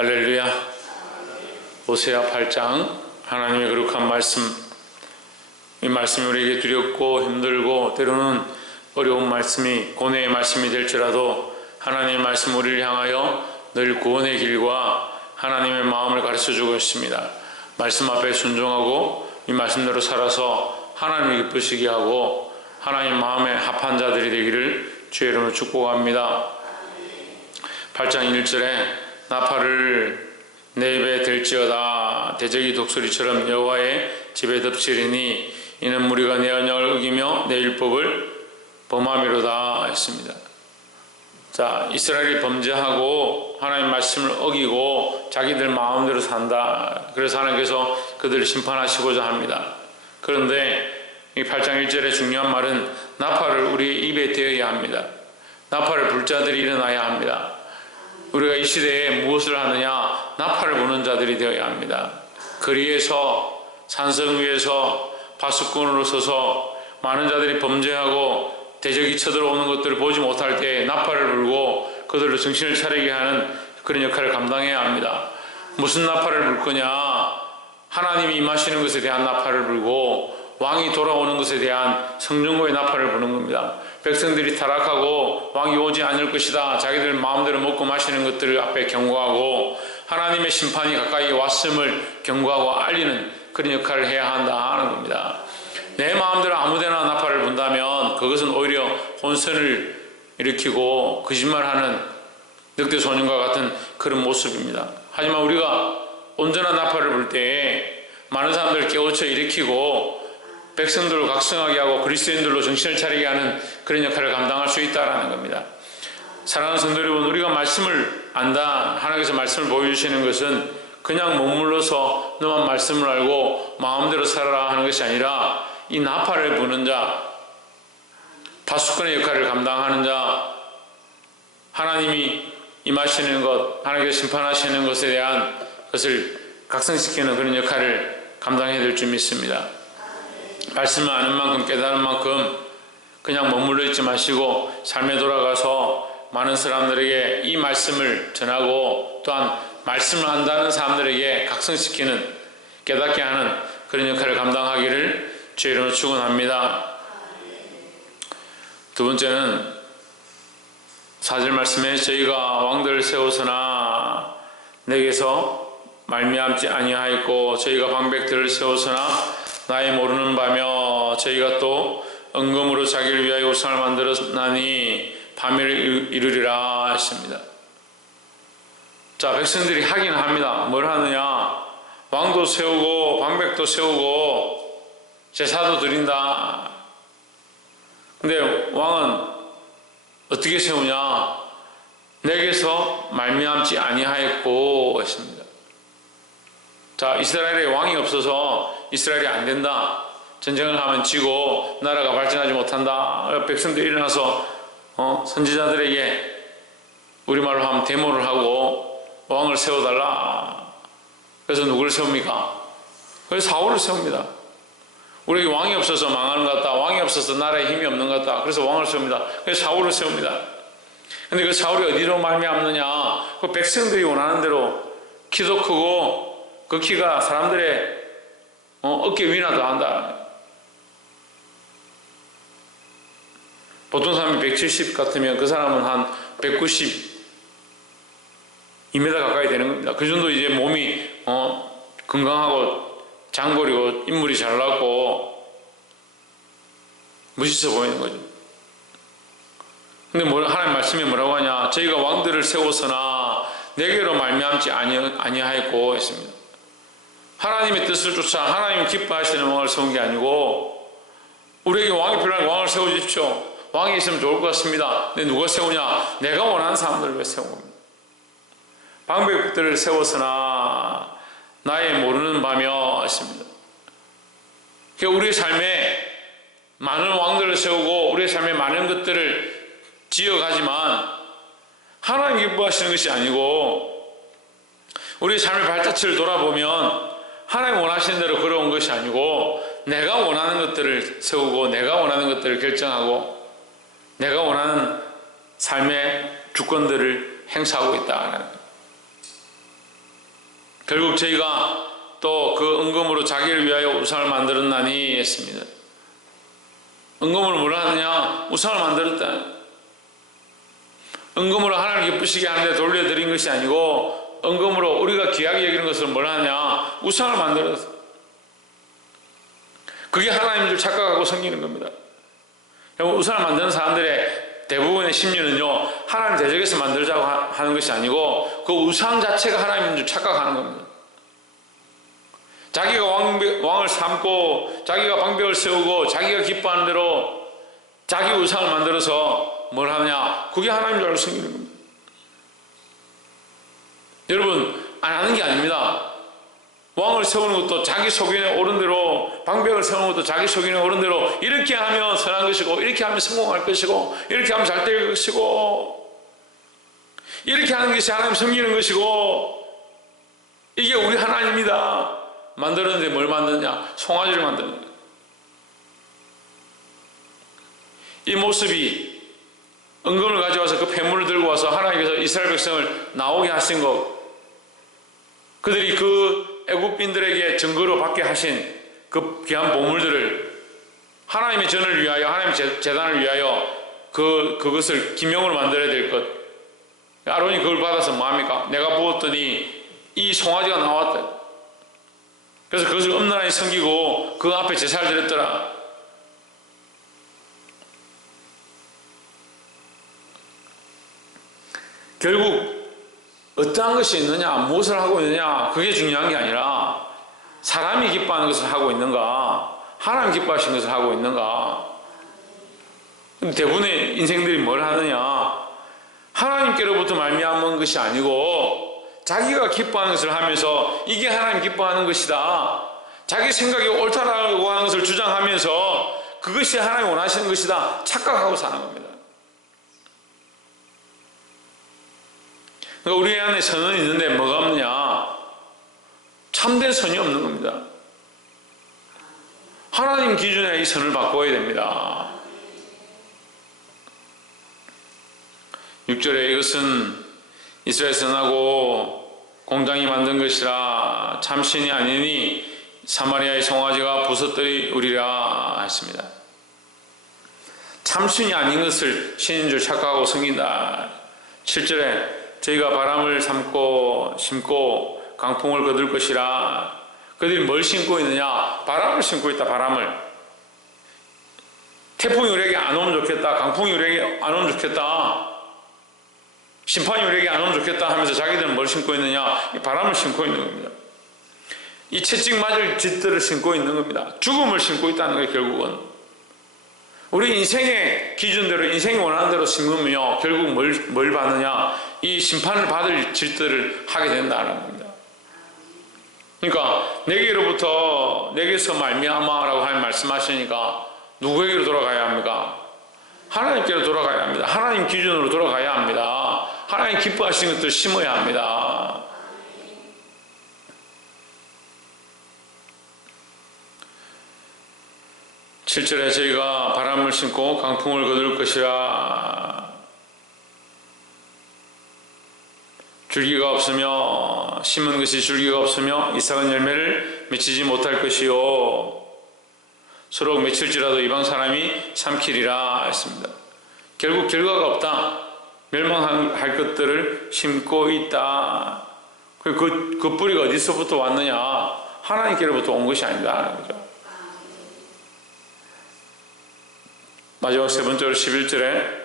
할렐루야. 호세아 8장 하나님의 거룩한 말씀, 이 말씀이 우리에게 두렵고 힘들고 때로는 어려운 말씀이 고뇌의 말씀이 될지라도 하나님의 말씀 우리를 향하여 늘 구원의 길과 하나님의 마음을 가르쳐주고 있습니다. 말씀 앞에 순종하고 이 말씀대로 살아서 하나님을 기쁘시게 하고 하나님 마음에 합한 자들이 되기를 주의 이름으로 축복합니다. 8장 1절에 나팔을 내 입에 댈지어다 대적이 독수리처럼 여호와의 집에 덮치리니 이는 무리가 내 언약을 어기며 내 율법을 범함이로다 했습니다. 자, 이스라엘이 범죄하고 하나님 말씀을 어기고 자기들 마음대로 산다. 그래서 하나님께서 그들을 심판하시고자 합니다. 그런데 이 8장 1절의 중요한 말은 나팔을 우리의 입에 대어야 합니다. 나팔을 불 자들이 일어나야 합니다. 우리가 이 시대에 무엇을 하느냐? 나팔을 부는 자들이 되어야 합니다. 거리에서 산성 위에서 파수꾼으로 서서 많은 자들이 범죄하고 대적이 쳐들어오는 것들을 보지 못할 때 나팔을 불고 그들로 정신을 차리게 하는 그런 역할을 감당해야 합니다. 무슨 나팔을 불 거냐? 하나님이 임하시는 것에 대한 나팔을 불고 왕이 돌아오는 것에 대한 성령의 나팔을 부는 겁니다. 백성들이 타락하고 왕이 오지 않을 것이다. 자기들 마음대로 먹고 마시는 것들을 앞에 경고하고 하나님의 심판이 가까이 왔음을 경고하고 알리는 그런 역할을 해야 한다 하는 겁니다. 내 마음대로 아무데나 나팔을 분다면 그것은 오히려 혼선을 일으키고 거짓말하는 늑대 소년과 같은 그런 모습입니다. 하지만 우리가 온전한 나팔을 불 때에 많은 사람들을 깨우쳐 일으키고 백성들을 각성하게 하고 그리스도인들로 정신을 차리게 하는 그런 역할을 감당할 수 있다는 겁니다. 사랑하는 성도 여러분, 우리가 말씀을 안다, 하나님께서 말씀을 보여주시는 것은 그냥 머물러서 너만 말씀을 알고 마음대로 살아라 하는 것이 아니라 이 나팔을 부는 자, 파수꾼의 역할을 감당하는 자, 하나님이 임하시는 것, 하나님께서 심판하시는 것에 대한 것을 각성시키는 그런 역할을 감당해야 될 줄 믿습니다. 말씀을 아는 만큼 깨달은 만큼 그냥 머물러 있지 마시고 삶에 돌아가서 많은 사람들에게 이 말씀을 전하고 또한 말씀을 안다는 사람들에게 각성시키는 깨닫게 하는 그런 역할을 감당하기를 주의 이름으로 축원합니다. 두 번째는 4절 말씀에 저희가 왕들을 세우서나 내게서 말미암지 아니하였고 저희가 방백들을 세우서나 나의 모르는 바며 저희가 또 은금으로 자기를 위하여 우상을 만들었나니 밤을 이루리라 했습니다. 자, 백성들이 하긴 합니다. 뭘 하느냐? 왕도 세우고 방백도 세우고 제사도 드린다. 근데 왕은 어떻게 세우냐? 내게서 말미암지 아니하였고 했습니다. 자, 이스라엘에 왕이 없어서 이스라엘이 안 된다. 전쟁을 하면 지고 나라가 발전하지 못한다. 백성들이 일어나서 선지자들에게 우리말로 하면 데모를 하고 왕을 세워달라. 그래서 누구를 세웁니까? 그래서 사울을 세웁니다. 우리에게 왕이 없어서 망하는 것 같다. 왕이 없어서 나라에 힘이 없는 것 같다. 그래서 왕을 세웁니다. 그래서 사울을 세웁니다. 근데 그 사울이 어디로 말미암느냐? 그 백성들이 원하는 대로 키도 크고 그 키가 사람들의 어깨 위나 더 한다. 보통 사람이 170 같으면 그 사람은 한 190, 2m 가까이 되는 겁니다. 그 정도 이제 몸이 건강하고 장골이고 인물이 잘났고 멋있어 보이는 거죠. 근데 하나님 말씀이 뭐라고 하냐? 저희가 왕들을 세워서나 내게로 말미암지 아니하였고 했습니다. 하나님의 뜻을 쫓아 하나님 기뻐하시는 왕을 세운 게 아니고 우리에게 왕이 필요한 왕을 세워주십시오. 왕이 있으면 좋을 것 같습니다. 근데 누가 세우냐? 내가 원하는 사람들을 왜 세운 겁니다. 방백들을 세워서나 나의 모르는 바며 했습니다. 그러니까 우리의 삶에 많은 왕들을 세우고 우리의 삶에 많은 것들을 지어가지만 하나님 기뻐하시는 것이 아니고 우리의 삶의 발자취를 돌아보면 하나님 원하시는 대로 걸어온 것이 아니고 내가 원하는 것들을 세우고 내가 원하는 것들을 결정하고 내가 원하는 삶의 주권들을 행사하고 있다. 결국 저희가 또 그 은금으로 자기를 위하여 우상을 만들었나니 했습니다. 은금으로 뭘 하느냐? 우상을 만들었다. 은금으로 하나님을 기쁘시게 하는데 돌려드린 것이 아니고 은금으로 우리가 귀하게 여기는 것을 뭘 하냐? 우상을 만들었어. 그게 하나님인 줄 착각하고 섬기는 겁니다. 우상을 만드는 사람들의 대부분의 심리는요, 하나님 대적에서 만들자고 하는 것이 아니고 그 우상 자체가 하나님인 줄 착각하는 겁니다. 자기가 왕을 삼고 자기가 방백을 세우고 자기가 기뻐하는 대로 자기 우상을 만들어서 뭘 하느냐? 그게 하나님인 줄 알고 섬기는 겁니다. 여러분, 안 하는 게 아닙니다. 왕을 세우는 것도 자기 소견에 옳은 대로, 방백을 세우는 것도 자기 소견에 옳은 대로, 이렇게 하면 선한 것이고 이렇게 하면 성공할 것이고 이렇게 하면 잘 될 것이고 이렇게 하는 것이 하나님 섬기는 것이고 이게 우리 하나님이다. 만들었는데 뭘 만드느냐? 송아지를 만드는 거예요. 이 모습이 은금을 가져와서 그 폐물을 들고 와서 하나님께서 이스라엘 백성을 나오게 하신 것, 그들이 그 애굽인들에게 증거로 받게 하신 그 귀한 보물들을 하나님의 전을 위하여, 하나님의 제단을 위하여 그것을 기명으로 만들어야 될 것. 아론이 그걸 받아서 뭐합니까? 내가 부었더니 이 송아지가 나왔다. 그래서 그것을 엄란히 섬기고 그 앞에 제사를 드렸더라. 결국 어떠한 것이 있느냐, 무엇을 하고 있느냐, 그게 중요한 게 아니라 사람이 기뻐하는 것을 하고 있는가, 하나님 기뻐하신 것을 하고 있는가. 근데 대부분의 인생들이 뭘 하느냐, 하나님께로부터 말미암은 것이 아니고 자기가 기뻐하는 것을 하면서 이게 하나님 기뻐하는 것이다, 자기 생각이 옳다라고 하는 것을 주장하면서 그것이 하나님 원하시는 것이다 착각하고 사는 겁니다. 그러니까 우리 안에 선은 있는데 뭐가 없느냐? 참된 선이 없는 겁니다. 하나님 기준에 이 선을 바꿔야 됩니다. 6절에 이것은 이스라엘 선하고 공장이 만든 것이라 참신이 아니니 사마리아의 송아지가 부서뜨리우리라 했습니다. 참신이 아닌 것을 신인 줄 착각하고 섬긴다. 7절에 저희가 바람을 심고 강풍을 거둘 것이라. 그들이 뭘 심고 있느냐? 바람을 심고 있다. 바람을. 태풍이 우리에게 안 오면 좋겠다, 강풍이 우리에게 안 오면 좋겠다, 심판이 우리에게 안 오면 좋겠다 하면서 자기들은 뭘 심고 있느냐? 이 바람을 심고 있는 겁니다. 이 채찍 맞을 짓들을 심고 있는 겁니다. 죽음을 심고 있다는 거예요. 결국은 우리 인생의 기준대로, 인생이 원하는 대로 심으며 결국 뭘 받느냐? 이 심판을 받을 짓들을 하게 된다는 겁니다. 그러니까 내게서 말미암아라고 하나님 말씀하시니까 누구에게로 돌아가야 합니까? 하나님께로 돌아가야 합니다. 하나님 기준으로 돌아가야 합니다. 하나님 기뻐하시는 것들 심어야 합니다. (7절에) 저희가 바람을 심고 강풍을 거둘 것이라. 줄기가 없으며, 심은 것이 줄기가 없으며 이삭은 열매를 맺히지 못할 것이요 서로 맺힐지라도 이방 사람이 삼키리라 했습니다. 결국 결과가 없다. 멸망할 것들을 심고 있다. 그 뿌리가 어디서부터 왔느냐? 하나님께로부터 온 것이 아니다. 그죠? 마지막 세 번째로 11절에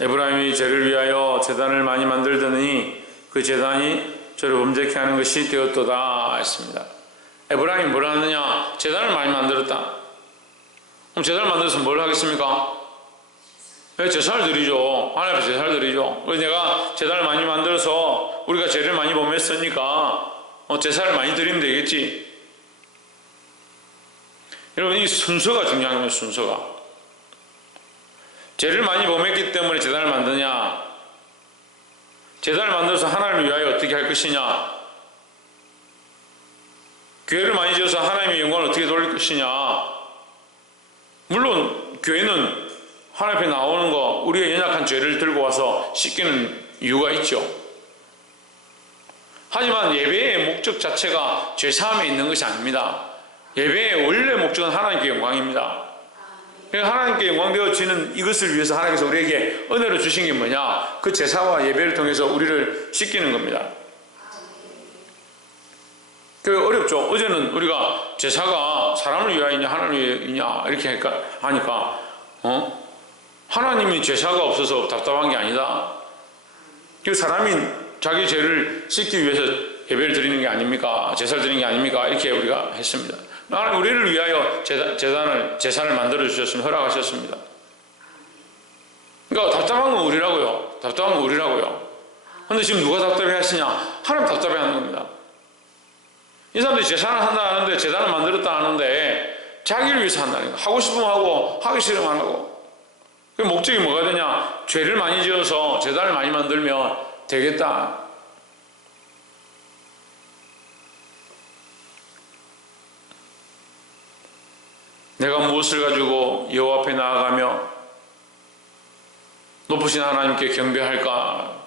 에브라임이 죄를 위하여 제단을 많이 만들더니 그 제단이 저를 범죄케 하는 것이 되었도다 했습니다. 에브라임이 뭘 하느냐? 제단을 많이 만들었다. 그럼 제단을 만들어서 뭘 하겠습니까? 제사를 드리죠. 하나님 앞에 제사를 드리죠. 그래서 내가 제단을 많이 만들어서 우리가 죄를 많이 범했으니까 제사를 많이 드리면 되겠지. 여러분, 이 순서가 중요한 거예요. 순서가. 죄를 많이 범했기 때문에 제단을 만드냐? 제단을 만들어서 하나님을 위하여 어떻게 할 것이냐? 교회를 많이 지어서 하나님의 영광을 어떻게 돌릴 것이냐? 물론 교회는 하나님 앞에 나오는 거, 우리의 연약한 죄를 들고 와서 씻기는 이유가 있죠. 하지만 예배의 목적 자체가 죄사함에 있는 것이 아닙니다. 예배의 원래 목적은 하나님께 영광입니다. 하나님께 영광되어지는 이것을 위해서 하나님께서 우리에게 은혜로 주신 게 뭐냐? 그 제사와 예배를 통해서 우리를 씻기는 겁니다. 그 어렵죠. 어제는 우리가 제사가 사람을 위하여냐 하나님을 위하여냐 이렇게 하니까 하나님이 제사가 없어서 답답한 게 아니다. 그 사람이 자기 죄를 씻기 위해서 예배를 드리는 게 아닙니까? 제사를 드리는 게 아닙니까? 이렇게 우리가 했습니다. 하나님 우리를 위하여 제사를 만들어 주셨으면 허락하셨습니다. 그러니까 답답한 건 우리라고요. 답답한 건 우리라고요. 그런데 지금 누가 답답해 하시냐? 하나님 답답해 하는 겁니다. 이 사람들이 제사를 한다 하는데 제단을 만들었다 하는데 자기를 위해서 한다는 거예요. 하고 싶으면 하고 하기 싫으면 안 하고. 그 목적이 뭐가 되냐? 죄를 많이 지어서 제단을 많이 만들면 되겠다. 내가 무엇을 가지고 여호와 앞에 나아가며 높으신 하나님께 경배할까?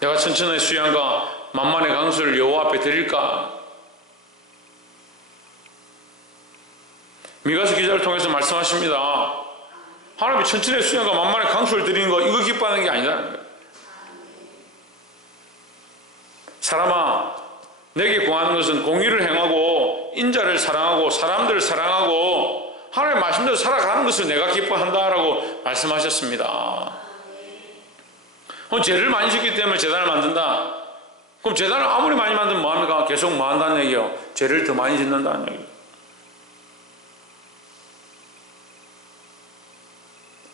내가 천천의 수양과 만만의 강수를 여호와 앞에 드릴까? 미가서 기자를 통해서 말씀하십니다. 하나님이 천천의 수양과 만만의 강수를 드리는 거 이거 기뻐하는 게 아니라는 거예요. 사람아, 내게 구하는 것은 공의를 행하고 인자를 사랑하고 사람들을 사랑하고 하나님의 말씀대로 살아가는 것을 내가 기뻐한다라고 말씀하셨습니다. 그럼 죄를 많이 짓기 때문에 제단을 만든다. 그럼 제단을 아무리 많이 만들면 뭐합니까? 계속 뭐 한다는 얘기예요? 죄를 더 많이 짓는다는 얘기예요.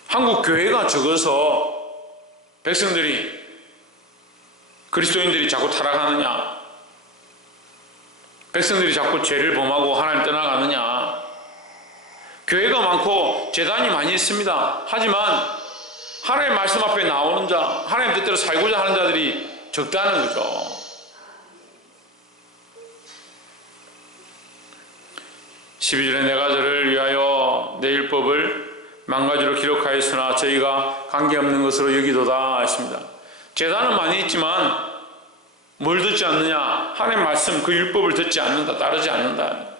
한국 교회가 적어서 백성들이 그리스도인들이 자꾸 타락하느냐? 백성들이 자꾸 죄를 범하고 하나님 떠나가느냐? 교회가 많고 제단이 많이 있습니다. 하지만 하나님의 말씀 앞에 나오는 자, 하나님 뜻대로 살고자 하는 자들이 적다는 거죠. (12절에) 내가 저를 위하여 내 율법을 망가지로 기록하였으나 저희가 관계없는 것으로 여기도다 했습니다. 제단은 많이 있지만 뭘 듣지 않느냐? 하나님의 말씀, 그 율법을 듣지 않는다, 따르지 않는다.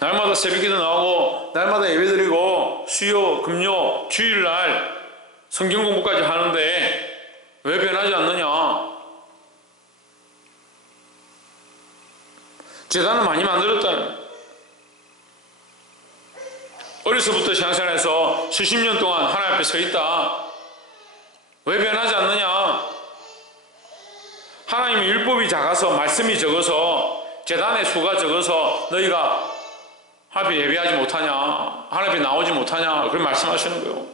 날마다 새벽기도 나오고 날마다 예배드리고 수요, 금요, 주일날 성경 공부까지 하는데 왜 변하지 않느냐? 제단을 많이 만들었다. 어려서부터 신앙생활에서 수십 년 동안 하나님 앞에 서 있다. 왜 변하지 않느냐? 하나님의 율법이 작아서, 말씀이 적어서, 제단의 수가 적어서 너희가 하나님 앞에 예배하지 못하냐? 하나님 앞에 나오지 못하냐? 그런 말씀하시는 거예요.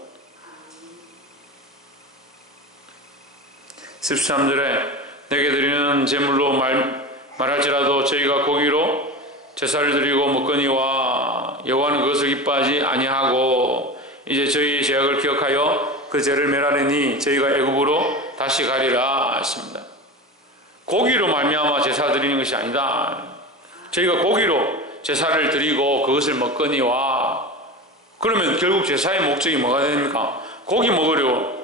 13절에 내게 드리는 제물로 말할지라도 저희가 고기로 제사를 드리고 먹거니와 여호와는 그것을 기뻐하지 아니하고 이제 저희의 죄악을 기억하여 그 죄를 멸하려니 저희가 애굽으로 다시 가리라 했습니다. 고기로 말미암아 제사 드리는 것이 아니다. 저희가 고기로 제사를 드리고 그것을 먹거니와, 그러면 결국 제사의 목적이 뭐가 됩니까? 고기 먹으려.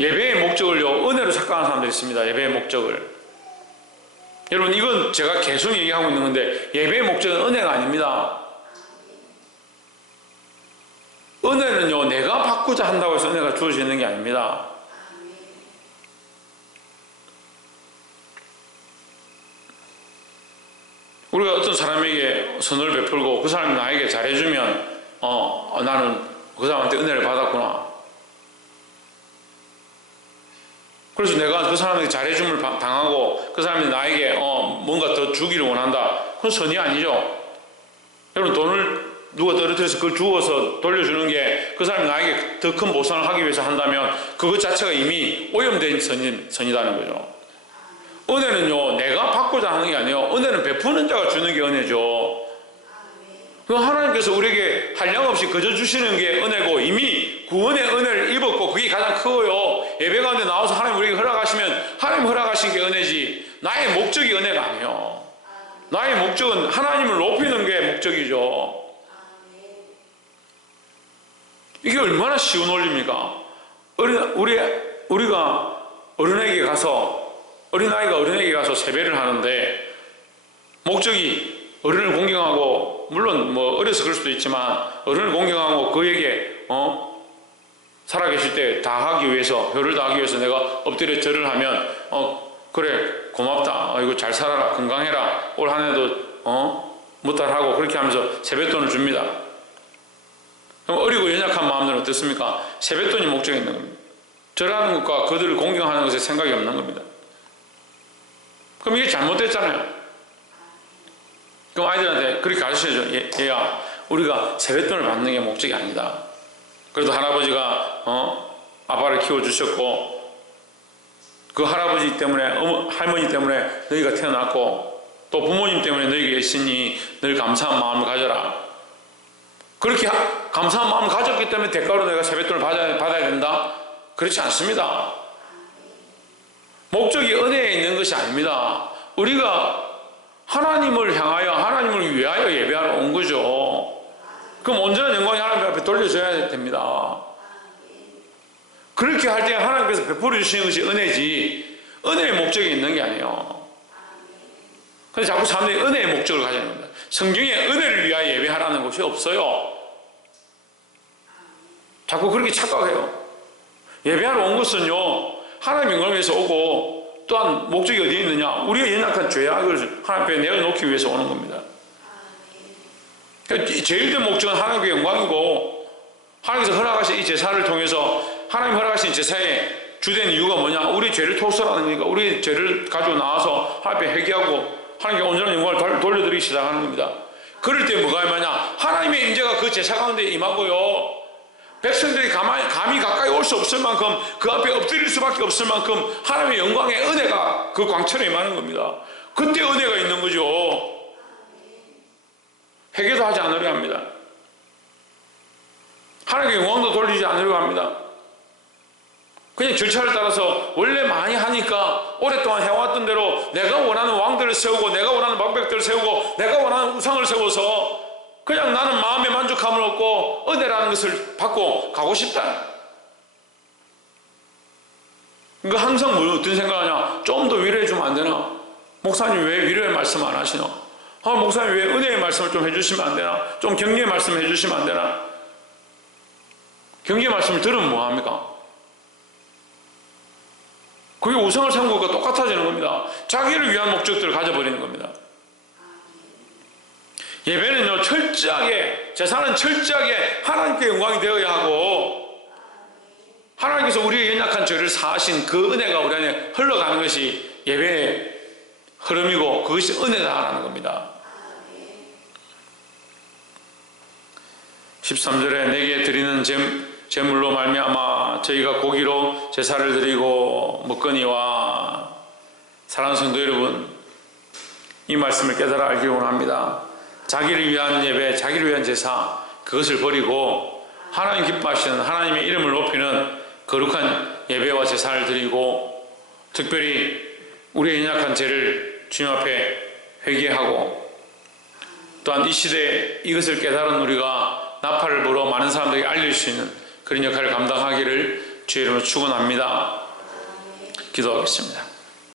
예배의 목적을요, 은혜로 착각하는 사람들이 있습니다. 예배의 목적을. 여러분, 이건 제가 계속 얘기하고 있는 건데 예배의 목적은 은혜가 아닙니다. 은혜는요, 내가 받고자 한다고 해서 은혜가 주어지는 게 아닙니다. 우리가 어떤 사람에게 선을 베풀고 그 사람이 나에게 잘해주면 나는 그 사람한테 은혜를 받았구나. 그래서 내가 그 사람에게 잘해줌을 당하고 그 사람이 나에게 뭔가 더 주기를 원한다. 그건 선이 아니죠. 여러분, 돈을 누가 떨어뜨려서 그걸 주어서 돌려주는 게 그 사람이 나에게 더 큰 보상을 하기 위해서 한다면 그것 자체가 이미 오염된 선이라는 거죠. 은혜는요, 내가 받고자 하는 게 아니에요. 은혜는 베푸는 자가 주는 게 은혜죠. 하나님께서 우리에게 한량없이 거저 주시는 게 은혜고, 이미 구원의 은혜를 입었고 그게 가장 크고요. 예배 가운데 나와서 하나님 우리에게 허락하시면 하나님 허락하신 게 은혜지, 나의 목적이 은혜가 아니에요. 나의 목적은 하나님을 높이는 게 목적이죠. 이게 얼마나 쉬운 원리입니까? 우리가 어린아이가 어른에게 가서 세배를 하는데 목적이 어른을 공경하고, 물론 뭐 어려서 그럴 수도 있지만 어른을 공경하고 그에게 살아계실 때 다 하기 위해서, 효를 다하기 위해서 내가 엎드려 절을 하면 그래 고맙다, 이거 잘 살아라, 건강해라, 올 한 해도 무탈하고, 그렇게 하면서 세뱃돈을 줍니다. 그럼 어리고 연약한 마음들은 어떻습니까? 세뱃돈이 목적이 있는 겁니다. 절하는 것과 그들을 공경하는 것에 생각이 없는 겁니다. 그럼 이게 잘못됐잖아요. 그럼 아이들한테 그렇게 가르쳐야죠. 얘야, 우리가 세뱃돈을 받는 게 목적이 아니다. 그래도 할아버지가 아빠를 키워주셨고, 그 할아버지 때문에, 할머니 때문에 너희가 태어났고, 또 부모님 때문에 너희가 있으니 늘 감사한 마음을 가져라. 그렇게 감사한 마음을 가졌기 때문에 대가로 내가 세뱃돈을 받아야 된다? 그렇지 않습니다. 목적이 은혜에 있는 것이 아닙니다. 우리가 하나님을 향하여, 하나님을 위하여 예배하러 온 거죠. 그럼 온전한 영광이 하나님 앞에 돌려줘야 됩니다. 그렇게 할 때 하나님께서 베풀어 주시는 것이 은혜지, 은혜의 목적이 있는 게 아니에요. 근데 자꾸 사람들이 은혜의 목적을 가지는 겁니다. 성경에 은혜를 위하여 예배하라는 것이 없어요. 자꾸 그렇게 착각해요. 예배하러 온 것은요, 하나님 영광을 위해서 오고, 또한 목적이 어디에 있느냐, 우리가 연약한 죄악을 하나님 앞에 내어놓기 위해서 오는 겁니다. 제일 큰 목적은 하나님의 영광이고, 하나님께서 허락하신 이 제사를 통해서, 하나님 허락하신 제사의 주된 이유가 뭐냐, 우리 죄를 토설하는 거니까, 우리 죄를 가지고 나와서 하나님 앞에 회개하고 하나님께 온전한 영광을 돌려드리기 시작하는 겁니다. 그럴 때 뭐가 임하냐, 하나님의 임재가 그 제사 가운데 임하고요, 백성들이 감히 가까이 올 수 없을 만큼, 그 앞에 엎드릴 수밖에 없을 만큼 하나님의 영광의 은혜가 그 광천에 임하는 겁니다. 그때 은혜가 있는 거죠. 회개도 하지 않으려 합니다. 하나님의 영광도 돌리지 않으려고 합니다. 그냥 절차를 따라서 원래 많이 하니까 오랫동안 해왔던 대로 내가 원하는 왕들을 세우고, 내가 원하는 방백들을 세우고, 내가 원하는 우상을 세워서 그냥 나는 마음의 만족함을 얻고 은혜라는 것을 받고 가고 싶다. 그러니까 항상 어떤 생각하냐, 좀 더 위로해 주면 안 되나? 목사님 왜 위로의 말씀 안 하시나? 목사님 왜 은혜의 말씀을 좀 해주시면 안 되나? 좀 격려의 말씀을 해주시면 안 되나? 격려의 말씀을 들으면 뭐합니까? 그게 우상을 세운 것과 똑같아지는 겁니다. 자기를 위한 목적들을 가져버리는 겁니다. 예배는요, 철저하게, 제사는 철저하게 하나님께 영광이 되어야 하고, 하나님께서 우리의 연약한 죄를 사하신 그 은혜가 우리 안에 흘러가는 것이 예배의 흐름이고, 그것이 은혜다라는 겁니다. 13절에 내게 드리는 제물로 말미암아 저희가 고기로 제사를 드리고 먹거니와, 사랑하는 성도 여러분, 이 말씀을 깨달아 알기 원합니다. 자기를 위한 예배, 자기를 위한 제사, 그것을 버리고 하나님 기뻐하시는, 하나님의 이름을 높이는 거룩한 예배와 제사를 드리고, 특별히 우리의 연약한 죄를 주님 앞에 회개하고, 또한 이 시대에 이것을 깨달은 우리가 나팔을 불어 많은 사람들에게 알릴 수 있는 그런 역할을 감당하기를 주의 이름으로 축원합니다. 기도하겠습니다.